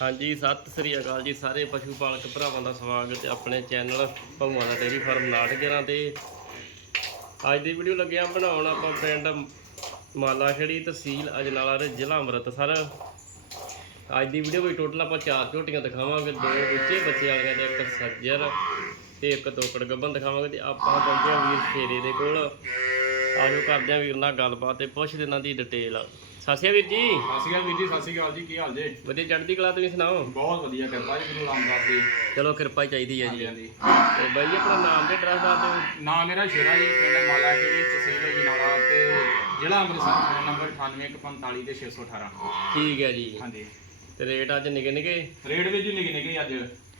ਹਾਂਜੀ, ਸਤਿ ਸ੍ਰੀ ਅਕਾਲ ਜੀ ਸਾਰੇ ਪਸ਼ੂ ਪਾਲਕ ਭਰਾਵਾਂ ਦਾ ਸਵਾਗਤ ਹੈ ਆਪਣੇ ਚੈਨਲ ਭਗਵਾਨ ਦਾ ਡੇਰੀ ਫਾਰਮ ਨਾਟਕਰਾਂ ਤੇ। ਅੱਜ ਦੀ ਵੀਡੀਓ ਲੱਗਿਆ ਬਣਾਉਣ ਆਪਾਂ ਪਿੰਡ ਮਾਲਾਖੇੜੀ ਤਹਿਸੀਲ ਅਜਨਾਲਾ ਦੇ ਜ਼ਿਲ੍ਹਾ ਅੰਮ੍ਰਿਤਸਰ। ਅੱਜ ਦੀ ਵੀਡੀਓ ਵਿੱਚ ਟੋਟਲ ਆਪਾਂ ਚਾਰ ਝੋਟੀਆਂ ਦਿਖਾਵਾਂਗੇ, ਦੋ ਵਿੱਚੇ ਬੱਚੇ ਆ ਗਏ ਤੇ ਇੱਕ ਸੱਜਰ ਤੇ ਇੱਕ ਤੋਕੜ ਗੱਬਨ ਦਿਖਾਵਾਂਗੇ ਤੇ ਆਪਾਂ ਪਹੁੰਚੇ ਹਾਂ ਵੀਰ ਫੇਰੇ ਦੇ ਕੋਲ। ਆਜੋ ਕਰਦੇ ਹਾਂ ਵੀਰ ਨਾਲ ਗੱਲਬਾਤ ਤੇ ਪੁੱਛਦੇ ਇਹਨਾਂ ਦੀ ਡਿਟੇਲ ਸਤਿ ਸ਼੍ਰੀ ਅਕਾਲ ਵੀਰ ਜੀ। ਸਤਿ ਸ਼੍ਰੀ ਅਕਾਲ ਵੀਰ ਜੀ ਸਤਿ ਸ਼੍ਰੀ ਅਕਾਲ ਜੀ ਕੀ ਹਾਲ ਜੇ? ਵਧੀਆ ਚੜ੍ਹਦੀ ਕਲਾ ਤੁਸੀਂ ਸੁਣਾਓ? ਬਹੁਤ ਵਧੀਆ ਕਿਰਪਾ ਜੀ ਗੁਰੂ ਰਾਮਦਾਸ ਜੀ। ਚਲੋ ਕਿਰਪਾ ਹੀ ਚਾਹੀਦੀ ਹੈ ਜੀ। ਹਾਂਜੀ ਤੇ ਬਾਈ ਜੀ ਆਪਣਾ ਨਾਮ ਤੇ ਐਡਰੈਸ ਦੱਸ ਦਿਓ। ਨਾਮ ਮੇਰਾ ਸ਼ੇਰਾ ਜੀ ਪਿੰਡ ਮਾਲਾਖੇੜੀ ਤਹਿਸੀਲ ਜਨਾਲਾ ਤੇ ਜ਼ਿਲ੍ਹਾ ਅੰਮ੍ਰਿਤਸਰ ਫੋਨ ਨੰਬਰ 9845 ਤੇ 618 ਠੀਕ ਹੈ ਜੀ। ਹਾਂਜੀ। ਤੇ ਰੇਟ ਅੱਜ ਨਿੱਕੇ ਨਿੱਕੇ? ਰੇਟ ਵਿੱਚ ਨਿੱਕੇ ਨਿੱਕੇ ਅੱਜ।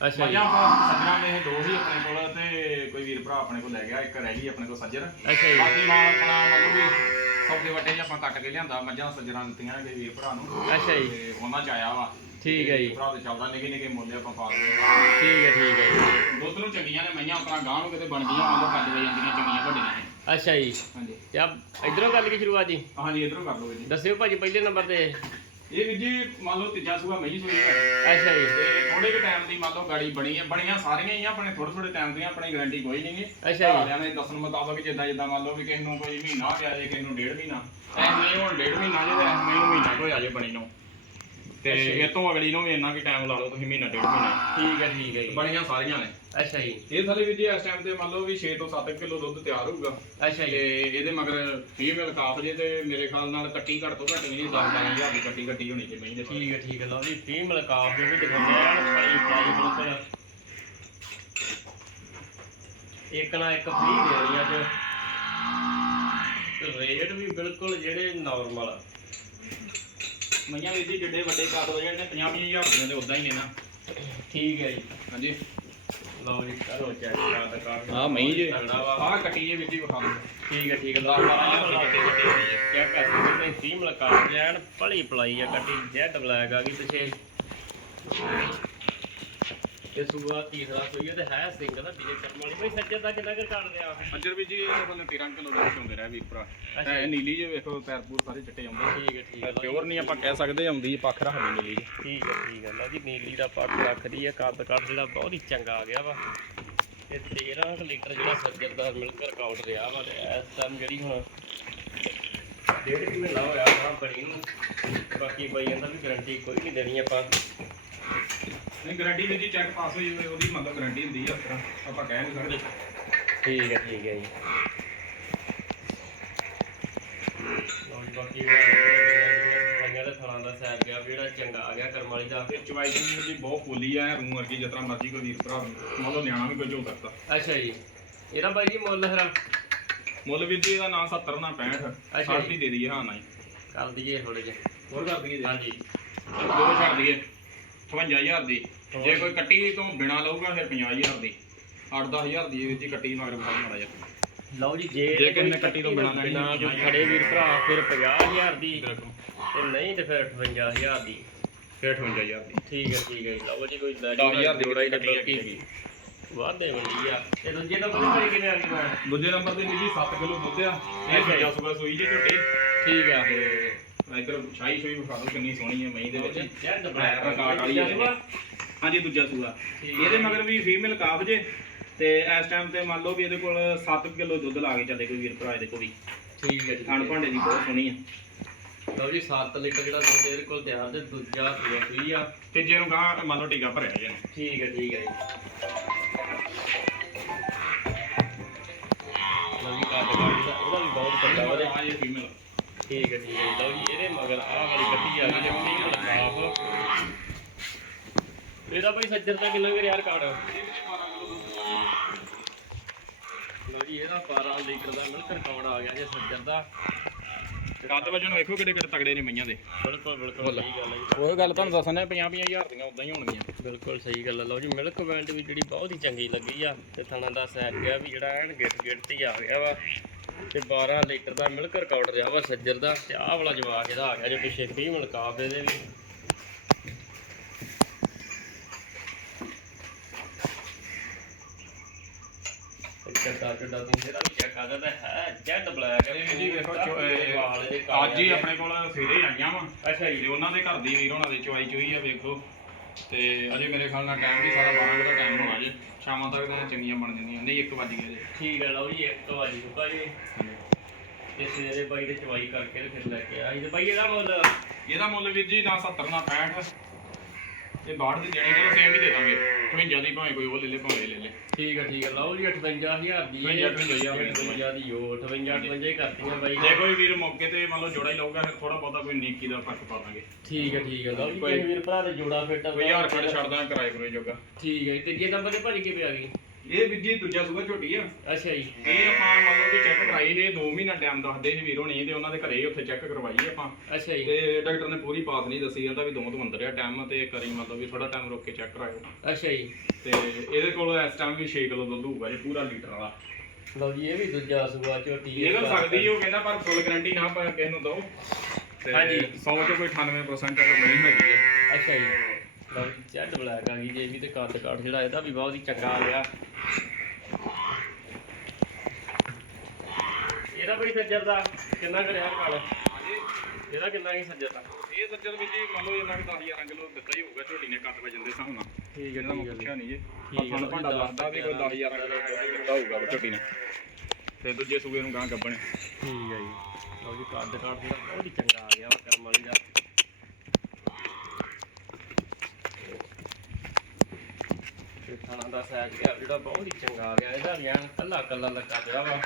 ਅੱਛਾ ਜੀ। ਸੱਜਰਾਂ ਦੇ ਦੋ ਹੀ ਆਪਣੇ ਕੋਲ ਤੇ ਕੋਈ ਵੀਰ ਭਰਾ ਆਪਣੇ ਕੋਲ ਲੈ ਗਿਆ ਇੱਕ ਰਹਿ ਗਈ ਆਪਣੇ ਕੋਲ ਸੱਜਰ। ਅੱਛਾ ਜੀ। ਬਾਕੀ ਮਾਲ ਆਪਣਾ ਮਤਲਬ ਵੀ ਸੌਦੇ ਵੱਟੇ ਜਿਹਾ ਆਪਾਂ ਕੱਟ ਕੇ ਲਿਆਂਦਾ ਮੱਝਾਂ ਸੱਜਰਾਂ ਦਿੱਤੀਆਂ ਕਿ ਵੀਰ ਭਰਾ ਨੂੰ। ਅੱਛਾ ਜੀ। ਤੇ ਉਹਨਾਂ ਚ ਆਇਆ ਵਾ। ਠੀਕ ਹੈ ਜੀ। ਭਰਾ ਤੇ ਚੱਲਦਾ ਨਿੱਕੇ ਨਿੱਕੇ ਮੁੱਲ ਆਪਾਂ ਪਾ ਦਿੰਦੇ ਠੀਕ ਹੈ ਠੀਕ ਹੈ ਜੀ। ਦੁੱਧ ਨੂੰ ਚੰਗੀਆਂ ਨੇ ਮਈਆਂ ਆਪਣਾ ਗਾਂ ਨੂੰ ਕਿਤੇ ਬਣ ਗਈਆਂ ਮੰਨ ਲਓ ਕੱਦ ਵੇ ਜਾਂਦੀਆਂ ਚੰਗੀਆਂ ਵੱਡੀਆਂ ਨੇ। ਅੱਛਾ ਜੀ। ਹਾਂਜੀ। ਤੇ ਆ ਇਧਰੋਂ ਗੱਲ ਕੀ ਸ਼ੁਰੂਆਤ ਜੀ? ਹਾਂਜੀ ਇਧਰੋਂ ਕਰ ਲਓ ਜੀ। ਦੱਸਿਓ ਭਾਜੀ ਪਹਿਲੇ ਨੰਬਰ ਤੇ। ਇਹ ਵੀ ਜੀ ਮੰਨ ਲਓ ਤੀਜਾ ਸੂਆ ਮਈ ਸੂਈ ਹੈ ਅੱਛਾ ਜੀ। ਤੇ ਥੋੜੇ ਕੁ ਟਾਈਮ ਦੀ ਮੰਨ ਲਓ ਗਾੜੀ ਬਣੀ ਹੈ ਬਣੀਆਂ ਸਾਰੀਆਂ ਹੀ ਆ ਆਪਣੇ ਥੋੜੇ ਥੋੜੇ ਟਾਈਮ ਦੀਆਂ ਆਪਣੀ ਗਾਰੰਟੀ ਕੋਈ ਨਹੀਂ ਹੈ ਅੱਛਾ ਜੀ। ਘਰਦਿਆਂ ਦੇ ਦੱਸਣ ਮੁਤਾਬਕ ਜਿੱਦਾਂ ਜਿੱਦਾਂ ਮੰਨ ਲਓ ਵੀ ਕਿਸੇ ਨੂੰ ਕੋਈ ਮਹੀਨਾ ਪਿਆ ਜੇ ਕਿਸੇ ਨੂੰ ਡੇਢ ਮਹੀਨਾ। ਐਵੇਂ ਹੁਣ ਡੇਢ ਮਹੀਨਾ ਜੇ ਐਵੇਂ ਨੂੰ ਮਹੀਨਾ ਕੋਈ ਆ ਜੇ ਬਣੀ ਨੂੰ ਤੇ। ਇਹ ਤੋਂ ਅਗਲੀ ਨੂੰ ਵੀ ਇੰਨਾ ਕੀ ਟਾਈਮ ਲਾ ਲਓ ਤੁਸੀਂ ਮਹੀਨਾ ਡੇਢ ਮਹੀਨਾ। ਠੀਕ ਹੈ ਠੀਕ ਹੈ ਜੀ। ਬਣੀਆਂ ਸਾਰੀਆਂ ਨੇ। ਅੱਛਾ ਜੀ। ਇਹ ਥਲੇ ਵੀ ਜੀ ਇਸ ਟਾਈਮ ਤੇ ਮੰਨ ਲਓ ਵੀ 6 ਤੋਂ 7 ਕਿਲੋ ਦੁੱਧ ਤਿਆਰ ਹੋਊਗਾ। ਅੱਛਾ ਤੇ ਜੀ ਇਹਦੇ ਮਗਰ ਫੀਮੇਲ ਕਾਫ ਜੇ ਤੇ ਮੇਰੇ ਖਿਆਲ ਨਾਲ ਕੱਟੀ ਘੱਟ ਤੋਂ ਘੱਟ ਨਹੀਂ 10 12000 ਦੀ ਕੱਟੀ ਕੱਟੀ ਹੋਣੀ ਚਾਹੀਦੀ ਦੇ ਠੀਕ ਹੈ ਠੀਕ ਹੈ। ਲਓ ਜੀ ਫੀਮੇਲ ਕਾਫ ਦੇ ਵੀ ਦਿਖਾਉਂਦੇ ਆ ਪਾਈ ਪਾਈ ਬਿਲਕੁਲ ਇੱਕ ਨਾ ਇੱਕ ਫ੍ਰੀ ਦੇ ਰਹੀ ਅੱਜ ਤੇ ਰੇਟ ਵੀ ਬਿਲਕੁਲ ਜਿਹੜੇ ਨਾਰਮਲ ਮਈਆਂ ਵੀ ਜੀ ਜਿੱਡੇ ਵੱਡੇ ਹੋ ਜਿਹੜੇ 50 50000 ਦੀਆਂ ਦੇ ਉਦਾਂ ਹੀ ਨੇ ਨਾ। ਠੀਕ ਹੈ ਜੀ। ਹਾਂਜੀ। ਲਓ ਜੀ ਕਰੋ ਚੈੱਕ ਕਰ ਕਰ ਆ ਮਈ ਜੇ। ਤਗੜਾ ਵਾ। ਆ ਕੱਟੀ ਜੇ ਵਿਖਾ ਦਿਓ। ਠੀਕ ਹੈ ਠੀਕ ਹੈ। ਲਓ ਆਹ ਲਾ ਕੇ ਕੱਟੀ ਹੋਈ ਹੈ ਕਿਆ ਕਰ ਸਕਦੇ ਫੀਮੇਲ ਕਾਫ ਜੈਨ ਭਲੀ ਪਲਾਈ ਆ ਕੱਟੀ ਜੈਡ ਬਲੈਕ ਆ ਗਈ ਪਿੱਛੇ। ਇਹ ਸੂਆ ਤੀਸਰਾ ਸੂਈ ਆ ਤੇ ਹੈ ਸਿੰਗਲ ਦਾ ਡੀਜੇ ਕਰਮ ਵਾਲੀ। ਬਈ ਸੱਜੇ ਦਾ ਕਿੰਨਾ ਕਰ ਕੱਢ ਰਿਹਾ? ਅੰਜਰ ਵੀ ਜੀ ਇਹ ਬੰਦੇ 13 ਕਿਲੋ ਦੇ ਵਿੱਚ ਹੁੰਦੇ ਰਹਿ ਵੀਰ ਭਰਾ। ਤੇ ਇਹ ਨੀਲੀ ਜੇ ਵੇਖੋ ਪੈਰ ਪੂਰ ਸਾਰੇ ਚਿੱਟੇ ਆਉਂਦੇ ਠੀਕ ਹੈ ਠੀਕ ਹੈ। ਪਿਓਰ ਨਹੀਂ ਆਪਾਂ ਕਹਿ ਸਕਦੇ ਆਉਂਦੀ ਪੱਖ ਰੱਖਦੀ ਨੀਲੀ ਠੀਕ ਹੈ ਠੀਕ ਹੈ। ਲਓ ਜੀ ਨੀਲੀ ਦਾ ਪੱਕ ਰੱਖਦੀ ਹੈ ਕੱਦ ਕੱਦ ਜਿਹੜਾ ਬਹੁਤ ਹੀ ਚੰਗਾ ਆ ਗਿਆ ਵਾ। ਤੇ 13 ਕੁ ਲੀਟਰ ਜਿਹੜਾ ਸੱਜਰ ਦਾ ਮਿਲਕ ਰਿਕਾਰਡ ਰਿਹਾ ਵਾ ਤੇ ਇਸ ਟਾਈਮ ਜਿਹੜੀ ਹੁਣ ਡੇਢ ਕੁ ਮਹੀਨਾ ਹੋਇਆ ਵਾ ਬਣੀ ਨੂੰ। ਬਾਕੀ ਬਈਆਂ ਦਾ ਵੀ ਗਾਰੰਟੀ ਕੋਈ ਨਹੀਂ ਦੇਣੀ ਆਪਾਂ। ਨਹੀਂ ਗਾਰੰਟੀ ਵੀ ਜੀ ਚੈੱਕ ਪਾਸ ਹੋਈ ਹੋਵੇ ਉਹਦੀ ਮਤਲਬ ਗਾਰੰਟੀ ਹੁੰਦੀ ਆ ਤਰ੍ਹਾਂ ਆਪਾਂ ਕਹਿ ਨਹੀਂ ਸਕਦੇ। ਠੀਕ ਹੈ ਠੀਕ ਹੈ ਜੀ। ਲਓ ਜੀ ਬਾਕੀ ਪੰਜਾਂ ਦੇ ਥਾਂ ਦਾ ਸੈਰ ਗਿਆ ਵੀ ਜਿਹੜਾ ਚੰਗਾ ਆ ਗਿਆ ਕਰਮ ਵਾਲੀ ਦਾ। ਤੇ ਚਵਾਈ ਦੀ ਬਹੁਤ ਫੁੱਲੀ ਆ ਰੂਮ ਵਰਗੀ ਜਿਸ ਤਰ੍ਹਾਂ ਮਰਜ਼ੀ ਕੋਈ ਵੀਰ ਭਰਾ ਮੰਨ ਲਓ ਨਿਆਣਾ ਵੀ ਕੁਝ ਹੋ ਸਕਦਾ। ਅੱਛਾ ਜੀ। ਇਹਦਾ ਬਾਈ ਜੀ ਮੁੱਲ ਹਰਾ। ਮੁੱਲ ਵੀ ਜੀ ਇਹਦਾ ਨਾਂ 70 ਨਾ 65 ਅੱਛਾ 60 ਦੀ ਦੇ ਦਈਏ ਹਾਂ ਨਾ ਜੀ ਕਰ ਦਈਏ ਥੋੜੇ ਜਿਹਾ। ਹੋਰ ਕਰ ਦਈਏ ਜੀ ਹਾਂਜੀ। ਦੋ ਛੱਡ ਦਈਏ। 55000 ਦੀ। ਜੇ ਕੋਈ ਕੱਟੀ ਤੋਂ ਬਿਨਾ ਲਊਗਾ ਫਿਰ 50000 ਦੀ। 8-10000 ਦੀ ਹੀ ਕੱਟੀ ਮਗਰ ਬਖਾ ਮਾੜਾ ਜਿਹਾ ਲਓ ਜੀ ਜੇ ਜੇ ਕਿਸੇ ਨੇ ਕੱਟੀ ਤੋਂ ਬਿਨਾਂ ਲੈਣੀ। ਹੈ, ਕੋਈ ਖੜੇ ਵੀਰ ਭਰਾ ਫਿਰ 50000 ਦੀ। ਤੇ ਨਹੀਂ ਤੇ ਫਿਰ 58000 ਦੀ। ਫਿਰ 58000 ਦੀ। ਠੀਕ ਹੈ ਠੀਕ ਹੈ ਜੀ। ਲਓ ਜੀ ਕੋਈ ਲੈ 10000 ਦੀ ਜੋੜਾ ਹੀ ਕੱਟੀ ਕੱਟੀ ਹੈਗੀ ਵਾਧੇ ਵੰਡੀ ਆ ਤੇ ਦੂਜੇ ਦਾ ਪਤਾ ਭਾਈ ਕਿਵੇਂ ਆ ਗਈ ਦੂਜੇ ਨੰਬਰ ਤੇ ਵੀ ਜੀ 7 ਕਿਲੋ ਦੁੱਧ ਆ। ਇਹ ਅੱਛਾ ਜੀ। ਦੂਜਾ ਸੂਬਾ ਸੂਈ ਜੀ ਝੋਟੀ। ਠੀਕ ਆ ਤੇ ਇਧਰ ਸ਼ਾਹੀ ਸ਼ੋਈ ਵਿਖਾ ਦਿਓ ਕਿੰਨੀ ਸੋਹਣੀ ਹੈ ਮਹੀਂ ਦੇ ਵਿੱਚ। ਜੈਡ ਬਲੈਕ ਰਕਾਟ ਵਾਲੀ ਹੈ ਇਹ। ਹਾਂਜੀ ਦੂਜਾ ਸੂਆ। ਠੀਕ ਇਹਦੇ ਮਗਰ ਵੀ ਫੀਮੇਲ ਕਾਫ ਜੇ ਤੇ ਇਸ ਟਾਈਮ ਤੇ ਮੰਨ ਲਓ ਵੀ ਇਹਦੇ ਕੋਲ 7 ਕਿਲੋ ਦੁੱਧ ਲਾ ਕੇ ਚੱਲੇ ਕੋਈ ਵੀਰ ਭਰਾ ਇਹਦੇ ਕੋਲ ਵੀ। ਠੀਕ ਹੈ ਠੀਕ ਖਾਣ ਹੈ ਭਾਂਡੇ ਦੀ ਬਹੁਤ ਸੋਹਣੀ ਹੈ ਲਓ ਜੀ 7 ਲੀਟਰ ਜਿਹੜਾ ਦੁੱਧ ਇਹਦੇ ਕੋਲ ਤਿਆਰ ਤੇ ਦੂਜਾ ਸੂਆ ਸੂਈ ਆ। ਤੀਜੇ ਨੂੰ ਗਾਂ ਮੰਨ ਲਓ ਟੀਕਾ ਭਰਿਆ ਜੇ ਠੀਕ ਹੈ ਠੀਕ ਹੈ ਜੀ। ਲਓ ਜੀ ਕੱਦ ਕੱਦ ਦਾ ਉਹਦਾ ਵੀ ਬਹੁਤ ਵਾ ਤੇ ਆ ਇਹ ਫੀਮੇਲ ਠੀਕ ਹੈ ਠੀਕ ਹੈ ਲਓ ਜੀ ਇਹਦੇ ਮਗਰ ਆਹ ਵਾਲੀ ਕੱਟੀ ਆ ਗਈ ਜਿਹੜੀ ਲਗਾਫ ਇਹਦਾ ਭਾਈ ਸੱਜਰ ਦਾ ਕਿੰਨਾ ਕੁ ਯਾਰ ਕਾਰਡ ਲਓ ਜੀ ਇਹਦਾ 12 ਲੀਟਰ ਦਾ ਮਿਲਕ ਰਿਕਾਰਡ ਆ ਗਿਆ ਜੇ ਸੱਜਰ ਦਾ। ਕੱਦ ਵਜਨ ਵੇਖੋ ਕਿਹੜੇ ਕਿਹੜੇ ਤਗੜੇ ਨੇ ਮਈਆਂ ਦੇ। ਬਿਲਕੁਲ ਬਿਲਕੁਲ ਸਹੀ ਗੱਲ ਹੈ ਜੀ। ਉਹ ਗੱਲ ਤੁਹਾਨੂੰ ਦੱਸਣਾ 50 ਹਜ਼ਾਰ ਦੀਆਂ ਉਦਾਂ ਹੀ ਹੋਣਗੀਆਂ। ਬਿਲਕੁਲ ਸਹੀ ਗੱਲ ਹੈ। ਲਓ ਜੀ ਮਿਲਕ ਵੈਂਟ ਵੀ ਜਿਹੜੀ ਬਹੁਤ ਹੀ ਚੰਗੀ ਲੱਗੀ ਆ ਤੇ ਥਣਾ ਦਾ ਸੈਰ ਗਿਆ ਵੀ ਜਿਹੜਾ ਐਨ ਗਿੱਟ ਗਿੱਟ ਤੇ ਹੀ ਆ ਗਿਆ ਵਾ। ਤੇ 12 ਲੀਟਰ ਦਾ ਮਿਲਕ ਰਿਕਾਰਡ ਰਿਹਾ ਵਾ ਸੱਜਰ ਦਾ ਤੇ ਆਹ ਵਾਲਾ ਜਵਾਕ ਇਹਦਾ ਆ ਗਿਆ ਜੋ ਪਿੱਛੇ ਫੀ ਮਲਕਾਫ ਇਹਦੇ ਵੀ। ਚੱਡਾ ਚੱਡਾ ਤੁਸੀਂ ਜਿਹੜਾ ਵੀ ਚੈੱਕ ਕਰਦਾ ਤਾਂ ਹੈ ਜੈਡ ਬਲੈਕ ਇਹ ਜੀ ਵੇਖੋ ਅੱਜ ਹੀ। ਆਪਣੇ ਕੋਲ ਫੇਰੇ ਆਈਆਂ ਵਾ। ਅੱਛਾ ਜੀ। ਤੇ ਉਹਨਾਂ ਦੇ ਘਰ ਦੀ ਵੀਰ ਉਹਨਾਂ ਦੇ ਚੋਈ ਆ ਵੇਖੋ। ਤੇ ਅਜੇ ਮੇਰੇ ਖਿਆਲ ਨਾਲ ਟਾਈਮ ਵੀ ਸਾਰਾ 12 ਵਜੇ ਦਾ ਟਾਈਮ ਹੋਣਾ ਜੇ। ਸ਼ਾਮਾਂ ਤੱਕ ਤਾਂ ਚੰਗੀਆਂ ਬਣ ਜਾਂਦੀਆਂ। ਨਹੀਂ 1 ਵਜ ਗਿਆ ਜੇ। ਠੀਕ ਹੈ ਲਓ ਜੀ ਇੱਕ ਵਾਰੀ ਚੁੱਕਾ ਜੀ। ਤੇ ਸਵੇਰੇ ਬਾਈ ਦੇ ਚਵਾਈ ਕਰਕੇ ਤੇ ਫਿਰ ਲੈ ਕੇ ਆਈ ਤੇ ਬਾਈ ਇਹਦਾ ਮੁੱਲ? ਇਹਦਾ ਮੁੱਲ ਵੀਰ ਜੀ ਨਾ 70 ਨਾ 65 ਤੇ 62 ਦੀ ਦੇਣੀ ਚਲੋ ਸੇਮ ਹੀ ਦੇ ਦਾਂਗੇ। 58 ਦੀ ਭਾਵੇਂ ਕੋਈ ਉਹ ਲੈ ਲੇ ਭਾਵੇਂ ਇਹ ਲੈ ਲੇ। ਠੀਕ ਹੈ ਠੀਕ ਹੈ ਲਓ ਜੀ 58000 ਦੀ 58,000 ਦੀ। 58 ਦੀ ਉਹ 58 58 ਹੀ ਕਰਤੀਆਂ ਬਾਈ। ਜੇ ਕੋਈ ਵੀਰ ਮੌਕੇ ਤੇ ਮੰਨ ਲਓ ਜੋੜਾ ਹੀ ਲਊਗਾ ਫਿਰ ਥੋੜਾ ਬਹੁਤਾ ਕੋਈ ਨੀਕੀ ਦਾ ਫ਼ਰਕ ਪਾ ਦਾਂਗੇ। ਠੀਕ ਹੈ ਠੀਕ ਹੈ ਲਓ ਜੀ ਕੋਈ- ਵੀਰ ਭਰਾ ਦੇ ਜੋੜਾ ਫਿੱਟ ਕੋਈ ਹਜ਼ਾਰ ਖੜ ਛੱਡ ਦਾਂਗੇ ਕਿਰਾਏ ਕਰੋ ਜੋਗਾ। ਠੀਕ ਹੈ ਤੇ ਜੇ ਨੰਬਰ ਤੇ ਭਾਜੀ ਕਿਵੇਂ ਆ ਗਈ ਇਹ ਵੀਰ ਜੀ ਦੂਜਾ ਸੂਗਾ ਝੋਟੀ ਆ। ਅੱਛਾ ਜੀ। ਇਹ ਆਪਾਂ ਮੰਨ ਲਓ ਕਿ ਚੈੱਕ ਕਰਾਈ ਇਹ 2 ਮਹੀਨਾ ਟਾਈਮ ਦੱਸਦੇ ਸੀ ਵੀਰੋ ਨਹੀਂ ਤੇ ਉਹਨਾਂ ਦੇ ਘਰੇ ਉੱਥੇ ਚੈੱਕ ਕਰਵਾਈ ਆਪਾਂ। ਅੱਛਾ ਜੀ। ਤੇ ਡਾਕਟਰ ਨੇ ਪੂਰੀ ਪਾਸ ਨਹੀਂ ਦੱਸੀ ਜਾਂਦਾ ਵੀ ਦੋ ਤੋਂ ਅੰਦਰ ਆ ਟਾਈਮ ਤੇ ਕਰੀ ਮਤਲਬ ਵੀ ਥੋੜਾ ਟਾਈਮ ਰੁਕ ਕੇ ਚੈੱਕ ਕਰਾਇਓ। ਅੱਛਾ ਜੀ। ਤੇ ਇਹਦੇ ਕੋਲ ਇਸ ਟਾਈਮ ਵੀ 6 ਕਿਲੋ ਦੁੱਧ ਹੋਊਗਾ ਜੀ ਪੂਰਾ ਲੀਟਰ ਵਾਲਾ। ਲਓ ਜੀ ਇਹ ਵੀ ਦੂਜਾ ਸੂਆ ਝੋਟੀ ਇਹ ਤਾਂ ਸਕਦੀ ਉਹ ਕਹਿੰਦਾ ਪਰ ਫੁੱਲ ਗਾਰੰਟੀ ਨਾ ਪਾ ਕਿਸੇ ਨੂੰ ਤੇ ਹਾਂਜੀ। 100 ਚ ਕੋਈ 98% ਅਗਰ ਨਹੀਂ ਹੈਗੀ ਹੈ ਅੱਛਾ ਜੀ। ਲਓ ਜੀ ਚੈੱਡ ਬਲੈਕ ਆ ਗਈ ਜੇ ਵੀ ਤੇ ਕੱਦ ਕਾਠ ਜਿਹੜਾ ਇਹਦਾ ਵੀ ਬਹੁਤ ਹੀ ਚੰਗਾ ਆ ਗਿਆ। ਇਹਦਾ ਬਈ ਸੱਜਰ ਦਾ ਕਿੰਨਾ ਕਰਿਆ ਕਾਲ ਇਹਦਾ ਕਿੰਨਾ ਹੀ ਸੱਜਰ ਦਾ? ਇਹ ਸੱਜਣ ਵੀ ਜੀ ਮੰਨ ਲਓ ਇਹਨਾਂ ਨੂੰ 10000 ਕਿਲੋ ਦਿੱਤਾ ਹੀ ਹੋਊਗਾ ਝੋਟੀ ਨੇ ਕੱਟ ਵਜਨ ਦੇ ਹਿਸਾਬ ਨਾਲ। ਠੀਕ ਹੈ ਇਹਦਾ ਪੁੱਛਿਆ ਨਹੀਂ ਜੀ। ਠੀਕ ਹੈ, ਆਪਾਂ ਭਾਂਡਾ ਦੱਸਦਾ ਵੀ ਕੋਈ 10000 ਕਿਲੋ ਦਿੱਤਾ ਹੋਊਗਾ ਝੋਟੀ ਨੇ। ਤੇ ਦੂਜੇ ਸੂਏ ਨੂੰ ਗਾਂ ਗੱਬਣ। ਠੀਕ ਹੈ ਜੀ। ਲਓ ਜੀ ਕੱਦ ਕਾਠ ਜਿਹੜਾ ਬਹੁਤ ਹੀ ਚੰਗਾ ਆ ਗਿਆ ਕਰਮ ਵਾਲੀ ਦਾ ਤੇ ਥਾਣਾ ਦਾ ਸਾਈਜ਼ ਜਿਹੜਾ ਬਹੁਤ ਹੀ ਚੰਗਾ ਆ ਗਿਆ ਇਹਦਾ ਐਨ ਕੱਲਾ ਕੱਲਾ ਲੱਗਾ ਪਿਆ ਵਾ।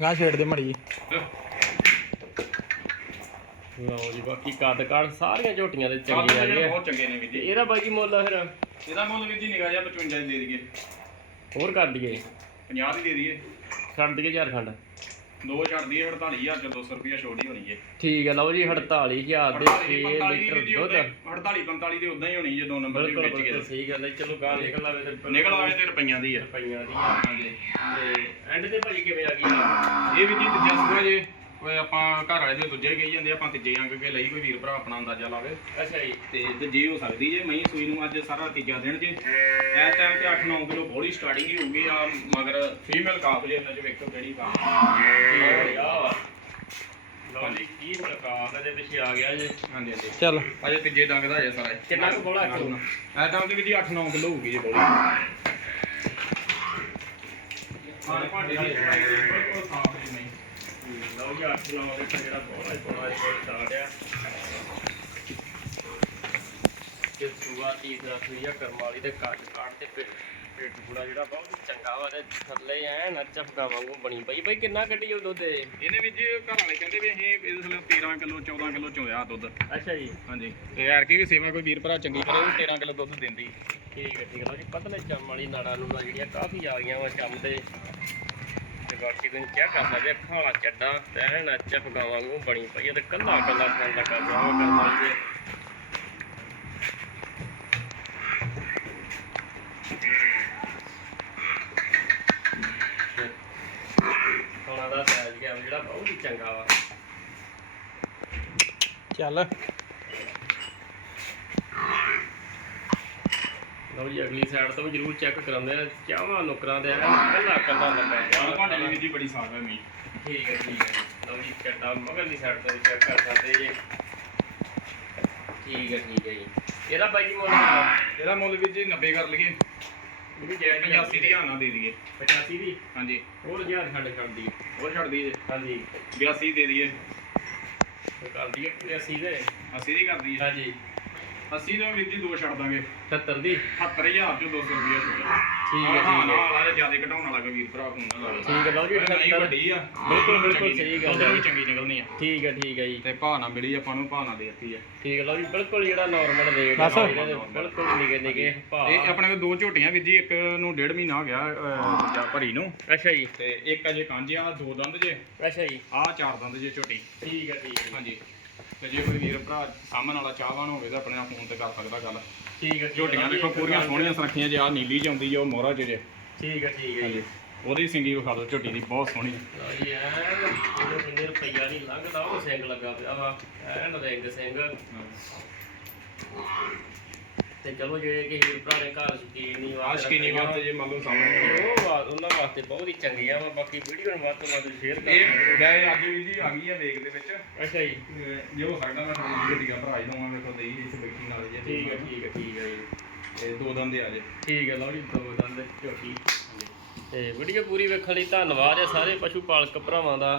ਗਾਂ ਛੇੜ ਦੇ ਮੜੀ ਲਓ ਜੀ ਬਾਕੀ ਕੱਦ ਕਾਠ ਸਾਰੀਆਂ ਝੋਟੀਆਂ ਦੇ ਚੰਗੇ ਚੰਗੇ ਆ ਗਏ। ਬਹੁਤ ਚੰਗੇ ਨੇ ਇਹਦਾ ਬਾਈ ਕੀ ਮੁੱਲ ਆ ਫਿਰ? ਇਹਦਾ ਮੁੱਲ ਵੀਰ ਜੀ ਜਿਹਾ 55 ਦੀ ਦੇ ਦਈਏ। ਹੋਰ ਕਰ ਦਈਏ। 50 ਦੀ ਦੇ ਦਈਏ। ਛੱਡ ਦਈਏ ਝਾਰਖੰਡ ਦੋ ਛੱਡ ਦਈਏ 48000 ਚ 200 ਰੁਪਿਆ ਛੋੜ ਹੀ ਹੋਣੀ ਹੈ। ਠੀਕ ਹੈ ਲਓ ਜੀ 48000 ਦੇ 6 ਲੀਟਰ ਦੁੱਧ। 48 45 ਦੀ ਉਦਾਂ ਹੀ ਹੋਣੀ ਜੇ ਦੋ ਨੰਬਰ ਦੀ ਵਿੱਚ ਗਏ। ਸਹੀ ਗੱਲ ਹੈ। ਚਲੋ ਗਾਂ ਨਿਕਲ ਆਵੇ ਤੇ ਨਿਕਲ ਆਵੇ ਤੇ ਰੁਪਈਆਂ ਦੀ ਆ। ਰੁਪਈਆਂ ਦੀ ਹਾਂਜੀ। ਤੇ ਐਂਡ ਤੇ ਭਾਜੀ ਕਿਵੇਂ ਆ ਗਈ? ਇਹ ਵੀ ਜੀ ਦੂਜਾ ਸੂਆ ਕੋਈ ਆਪਾਂ ਘਰ ਵਾਲੇ ਦੇ ਦੂਜੇ ਕਹੀ ਜਾਂਦੇ ਆਪਾਂ ਤੀਜੇ ਅੰਗ ਕੇ ਲਈ ਕੋਈ ਵੀਰ ਭਰਾ ਆਪਣਾ ਅੰਦਾਜ਼ਾ ਲਾਵੇ। ਅੱਛਾ ਜੀ। ਤੇ ਦੂਜੀ ਹੋ ਸਕਦੀ ਜੇ ਮਹੀਂ ਸੂਈ ਨੂੰ ਅੱਜ ਸਾਰਾ ਤੀਜਾ ਦਿਨ ਜੇ। ਇਸ ਟਾਈਮ ਤੇ 8-9 ਕਿਲੋ ਬੋਲੀ ਸਟਾਰਟਿੰਗ ਹੀ ਹੋਊਗੀ ਆ ਮਗਰ ਫੀਮੇਲ ਕਾਫ ਜੇ ਇਹਨਾਂ ਚ ਵੇਖੋ ਕਿਹੜੀ ਕਾਫ ਲਓ ਜੀ ਕੀ ਪ੍ਰਕਾਰ ਦੇ ਵਿੱਚ ਆ ਗਿਆ ਜੀ। ਹਾਂਜੀ ਹਾਂਜੀ। ਚਲ। ਅਜੇ ਤੀਜੇ ਡੰਗ ਦਾ ਜੇ ਸਾਰਾ। ਕਿੰਨਾ ਕੁ ਬੋਲਾ ਆਖੋ? ਇਸ ਟਾਈਮ ਤੇ ਵੀ ਜੀ 8-9 ਕਿਲੋ ਹੋਊਗੀ ਜੇ ਬੋਲੀ ਹਾਂ ਭਾਂਡੇ ਦੀ ਬਿਲਕੁਲ ਸਾਫ਼ ਜੀ ਨਹੀਂ। ਲਓ ਜੀ 8 9 ਦੇ ਜਿਹੜਾ ਬੋਲਾ ਬੋਲਾ ਇਹ ਸਟਾਰਟ ਆ ਤੇ ਸੁਆ ਤੀਸਰਾ ਸੂਈਆ ਕਰਮ ਵਾਲੀ ਤੇ ਕੱਟ ਕੱਟ ਤੇ ਪੇਟ ਪੇਟ ਪੂਰਾ ਜਿਹੜਾ ਬਹੁਤ ਚੰਗਾ ਵਾ ਤੇ ਥੱਲੇ ਐ ਨੱਚਫਕਾ ਵਾਂਗੂ ਬਣੀ ਪਈ। ਬਈ ਕਿੰਨਾ ਕੱਢੀ ਉਹ ਦੁੱਧ? ਇਹ? ਇਹਨੇ ਵਿੱਚ ਘਰ ਵਾਲੇ ਕਹਿੰਦੇ ਵੀ ਅਸੀਂ ਇਸ ਵੇਲੇ 13 ਕਿਲੋ 14 ਕਿਲੋ ਚੋਇਆ ਦੁੱਧ। ਅੱਛਾ ਜੀ। ਹਾਂਜੀ। ਤੇ ਯਾਰ ਕੀ ਵੀ ਸੇਵਾ ਕੋਈ ਵੀਰ ਭਰਾ ਚੰਗੀ ਕਰੇ ਉਹ 13 ਕਿਲੋ ਦੁੱਧ ਦਿੰਦੀ। ਠੀਕ ਹੈ ਠੀਕ ਹੈ। ਲਓ ਜੀ ਪਤਲੇ ਚਮ ਵਾਲੀ ਨਾੜਾਂ ਨੂੜਾਂ ਜਿਹੜੀਆਂ ਕਾਫੀ ਆ ਗਈਆਂ ਵਾ ਚਮ ਤੇ। ਤੇ ਬਾਕੀ ਤੁਸੀਂ ਚੈੱਕ ਕਰ ਸਕਦੇ ਚੱਡਾ ਤੇ ਐਨ ਨੱਚਫਕਾ ਵਾਂਗੂ ਬਣੀ ਪਈ ਤੇ ਕੱਲਾ ਕੱਲਾ ਥਣ ਲੱਗਾ ਪਿਆ ਵਾ ਕਰਮ ਵਾਲੀ ਦੇ ਦਾ ਸਾਈਜ਼ ਗਿਆ, ਜਿਹੜਾ ਬਹੁਤ ਹੀ ਚੰਗਾ ਵਾ। ਚੱਲ। ਲਓ ਜੀ ਅਗਲੀ ਸਾਈਡ ਤੋਂ ਵੀ ਜਰੂਰ ਚੈੱਕ ਕਰਾਉਂਦੇ ਆ ਚਾਹਾਂ ਨੁਕਰਾਂ ਦੇ ਐਨ ਕੱਲਾ ਕੱਲਾ ਆਹ ਭਾਂਡੇ ਪਿਆ ਦੀ ਜੀ ਬੜੀ ਸਾਫ਼ ਹੈ ਮੀ ਠੀਕ ਹੈ ਠੀਕ ਹੈ ਲਓ ਜੀ ਚੱਡਾ ਮਗਰਲੀ ਸਾਈਡ ਤੋਂ ਚੈੱਕ ਕਰ ਸਕਦੇ ਜੀ। ਠੀਕ ਹੈ ਠੀਕ ਹੈ ਜੀ। ਇਹਦਾ ਬਾਈ ਜੀ ਮੁੱਲ? ਇਹਦਾ ਮੁੱਲ ਵੀਰ ਜੀ 90 ਕਰ ਲਈਏ। ਵੀ ਜੈ 85 ਦੀ ਹਾਨਾ ਦੇ ਦਈਏ। 85 ਦੀ? ਹਾਂਜੀ। ਹੋਰ ਹਜ਼ਾਰ ਛੱਡ ਛੱਡ ਦੀ ਹੋਰ ਛੱਡ ਦਈਏ। ਹਾਂਜੀ। 82 ਦੇ ਦਈਏ। ਕਰ ਦਈਏ 80 ਦੇ। 80 ਦੀ ਕਰ ਦਈਏ। ਹਾਂਜੀ। 80 ਦੇ ਵੀਰ ਜੀ ਦੋ ਛੱਡ ਦਾਂਗੇ। 70 ਦੀ? 78000 ਚੋਂ 200 ਰੁਪਏ ਛੋੜ ਠੀਕ ਹੈ, ਹਾਂ ਠੀਕ ਹੈ। ਨਾ ਵਾਲਾ ਜ਼ਿਆਦਾ ਘਟਾਉਣ ਵਾਲਾ ਕੋਈ ਵੀਰ ਭਰਾ ਫੋਨ ਨਾ ਲਾਵੇ ਠੀਕ ਹੈ ਲਓ ਜੀ ਨਹੀਂ 78 ਵੱਡੀ ਆ। ਬਿਲਕੁਲ, ਬਿਲਕੁਲ ਚੰਗੀ ਸਹੀ ਗੱਲ ਹੈ। ਚੰਗੀ ਨਿਕਲਣੀ ਆ। ਠੀਕ ਹੈ ਠੀਕ ਹੈ ਜੀ। ਤੇ ਭਾਅ ਨਾ ਮਿਲੀ ਆਪਾਂ ਨੂੰ ਭਾਅ ਨਾ ਦੇਤੀ ਆ। ਠੀਕ ਹੈ ਲਓ ਜੀ ਬਿਲਕੁਲ ਜਿਹੜਾ ਨਾਰਮਲ ਰੇਟ ਇਹਦੇ ਬਿਲਕੁਲ ਨਿਗੇ ਨਿਗੇ ਭਾਅ। ਇਹ ਆਪਣੇ ਕੋਲ ਦੋ ਝੋਟੀਆਂ ਵੀਰ ਜੀ ਇੱਕ ਨੂੰ ਡੇਢ ਮਹੀਨਾ ਹੋ ਗਿਆ ਦੂਜਾ ਭਰੀ ਨੂੰ। ਅੱਛਾ ਜੀ। ਤੇ ਇੱਕ ਅਜੇ ਕਾਂਝਿਆ ਦੋ ਦੰਦ ਜੇ। ਅੱਛਾ ਜੀ। ਆਹ ਚਾਰ ਦੰਦ ਜੇ ਝੋਟੀ। ਠੀਕ ਹੈ ਠੀਕ ਹੈ। ਹਾਂਜੀ। ਤੇ ਜੇ ਕੋਈ ਵੀਰ ਭਰਾ ਸਾਹਮਣ ਵਾਲਾ ਚਾਹਵਾਨ ਹੋਵੇ ਤਾਂ ਆਪਣੇ ਨਾਲ ਫੋਨ ਤੇ ਕਰ ਸਕਦਾ ਗੱਲ। ਠੀਕ ਹੈ ਝੋਟੀਆਂ ਦੇਖੋ ਪੂਰੀਆਂ ਸੋਹਣੀਆਂ ਸੁਰੱਖੀਆਂ ਜੇ ਆ ਨੀਲੀ ਚ ਆਉਂਦੀ ਜੇ ਉਹ ਮੋਹਰਾ ਚ ਜੇ ਠੀਕ ਹੈ ਠੀਕ ਹੈ ਜੀ। ਉਹਦੀ ਸਿੰਗੀ ਵਿਖਾ ਦਿਓ ਝੋਟੀ ਦੀ ਬਹੁਤ ਸੋਹਣੀ। ਲਓ ਜੀ ਐਨ ਇਹਨੂੰ ਕਿੰਨੇ ਰੁਪਈਆ ਨਹੀਂ ਲੰਘਦਾ ਉਹ ਸਿੰਘ ਲੱਗਾ ਪਿਆ ਵਾ ਐਨ ਰਿੰਗ ਸਿੰਘ ਤੇ ਚਲੋ ਜਿਹੜੇ ਕਿ ਹੀਰ ਭਰਾ ਦੇ ਘਰ ਸ਼ਕੀਨੀ ਆਸ਼ਕੀਨੀ ਵਾਸਤੇ ਜੇ ਮੰਨ ਲਓ ਸਾਹਮਣੇ ਉਹ ਵਾ- ਉਹਨਾਂ ਵਾਸਤੇ ਬਹੁਤ ਹੀ ਚੰਗੀਆਂ ਵਾ ਬਾਕੀ ਵੀਡੀਓ ਨੂੰ ਵੱਧ ਤੋਂ ਵੱਧ ਸ਼ੇਅਰ ਕਰ ਇਹ ਵੈਸੇ ਅੱਜ ਵੀ ਜੀ ਆ ਗਈ ਆ ਵੇਖ ਦੇ ਵਿੱਚ। ਅੱਛਾ ਜੀ। ਅਹ ਜੇ ਹੋ ਸਕਦਾ ਮੈਂ ਤੁਹਾਨੂੰ ਗੱਡੀਆਂ ਭਰਾ ਹੀ ਦਵਾਂ ਵੇਖੋ ਦੇਈ ਇੱਥੇ ਬੈਠੀ ਨਾਲ ਜੇ ਠੀਕ ਹੈ ਠੀਕ ਹੈ ਠੀਕ ਹੈ ਜੀ। ਇਹ ਦੋ ਦੰਦ ਦੇ ਆ ਜੇ। ਠੀਕ ਹੈ ਲਓ ਜੀ ਦੋ ਦੰਦ ਝੋਟੀ ਤੇ ਵੀਡੀਓ ਪੂਰੀ ਵੇਖਣ ਲਈ ਧੰਨਵਾਦ ਹੈ ਸਾਰੇ ਪਸ਼ੂ ਪਾਲਕ ਭਰਾਵਾਂ ਦਾ।